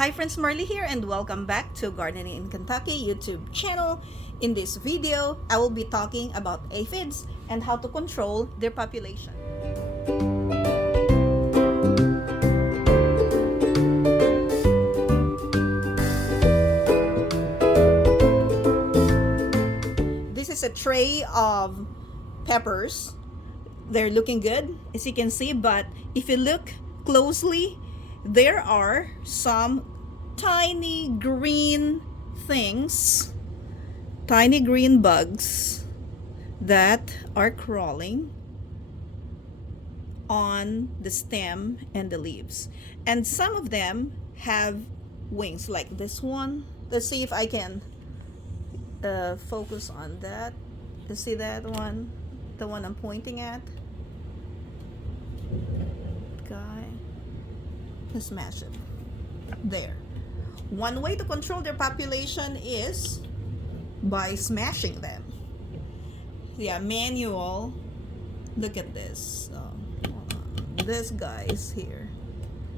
Hi friends, Marley here and welcome back to Gardening in Kentucky YouTube channel. In this video, I will be talking about aphids and how to control their population. This is a tray of peppers. They're looking good, as you can see, but if you look closely, there are some tiny green things, tiny green bugs that are crawling on the stem and the leaves. And some of them have wings, like this one. Let's see if I can focus on that. You see that one? The one I'm pointing at? Guy. Let's smash it. There. One way to control their population is by smashing them. Yeah, manual. Look at this. This guys here.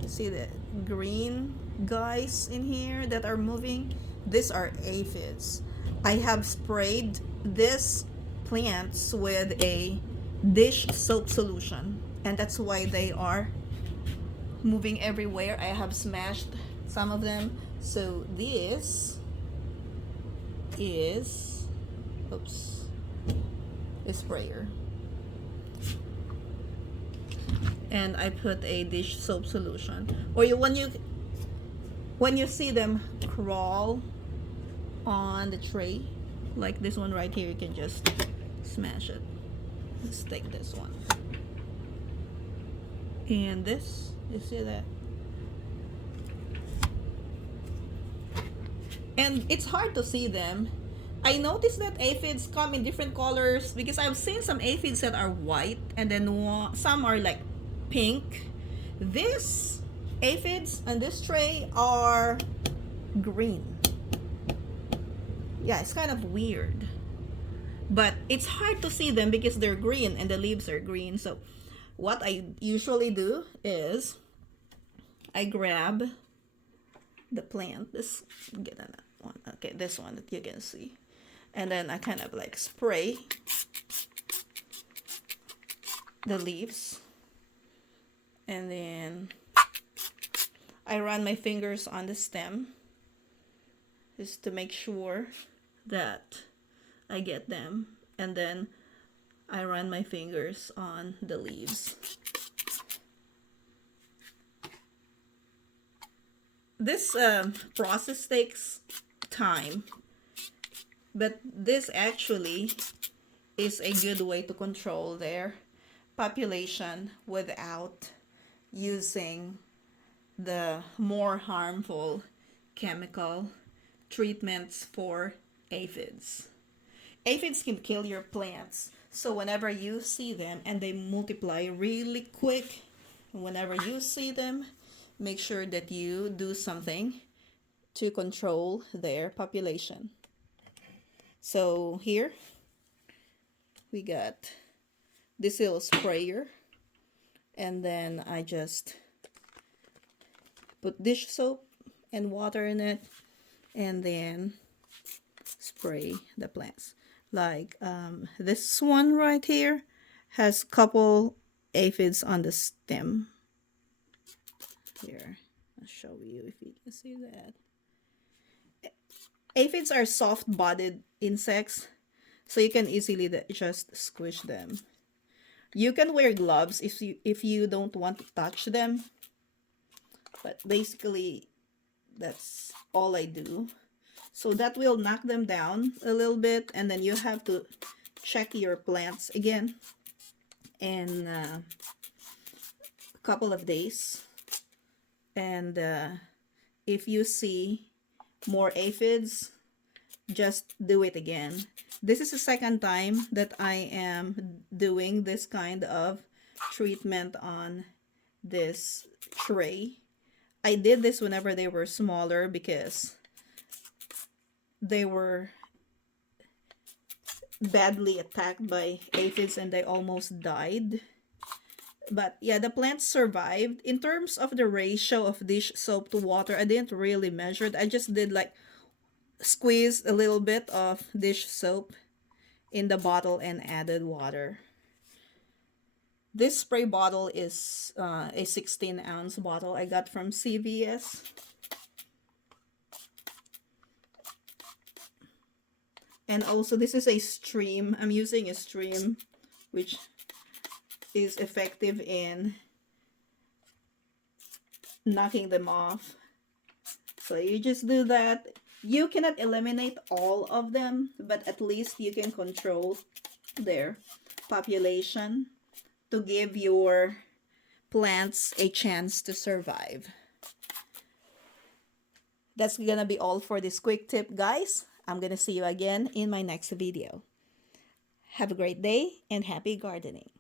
See the green guys in here that are moving? These are aphids. I have sprayed these plants with a dish soap solution, and that's why they are moving everywhere. I have smashed some of them. So this is a sprayer, and I put a dish soap solution. Or when you see them crawl on the tray, like this one right here, you can just smash it. Let's take this one. And this, you see that? And it's hard to see them. I noticed that aphids come in different colors because I've seen some aphids that are white and then some are like pink. These aphids on this tray are green. Yeah, it's kind of weird. But it's hard to see them because they're green and the leaves are green. So what I usually do is I grab the plant. This get that one. Okay, this one that you can see. And then I kind of like spray the leaves. And then I run my fingers on the stem just to make sure that I get them. And then I run my fingers on the leaves. This process takes time, but this actually is a good way to control their population without using the more harmful chemical treatments for aphids. Aphids can kill your plants, so whenever you see them, and they multiply really quick, whenever you see them, make sure that you do something to control their population. So here we got this little sprayer, and then I just put dish soap and water in it and then spray the plants. Like this one right here has a couple aphids on the stem. Here, I'll show you if you can see that. Aphids are soft-bodied insects, so you can easily just squish them. You can wear gloves if you don't want to touch them, but basically that's all I do. So that will knock them down a little bit, and then you have to check your plants again in a couple of days. And if you see more aphids, just do it again. This is the second time that I am doing this kind of treatment on this tray. I did this whenever they were smaller because they were badly attacked by aphids and they almost died. But yeah, the plants survived. In terms of the ratio of dish soap to water, I didn't really measure it. I just did like squeeze a little bit of dish soap in the bottle and added water. This spray bottle is a 16-ounce bottle I got from CVS. And also, this is a stream. I'm using a stream, which is effective in knocking them off. So you just do that. You cannot eliminate all of them, but at least you can control their population to give your plants a chance to survive. That's gonna be all for this quick tip, guys. I'm gonna see you again in my next video. Have a great day and happy gardening.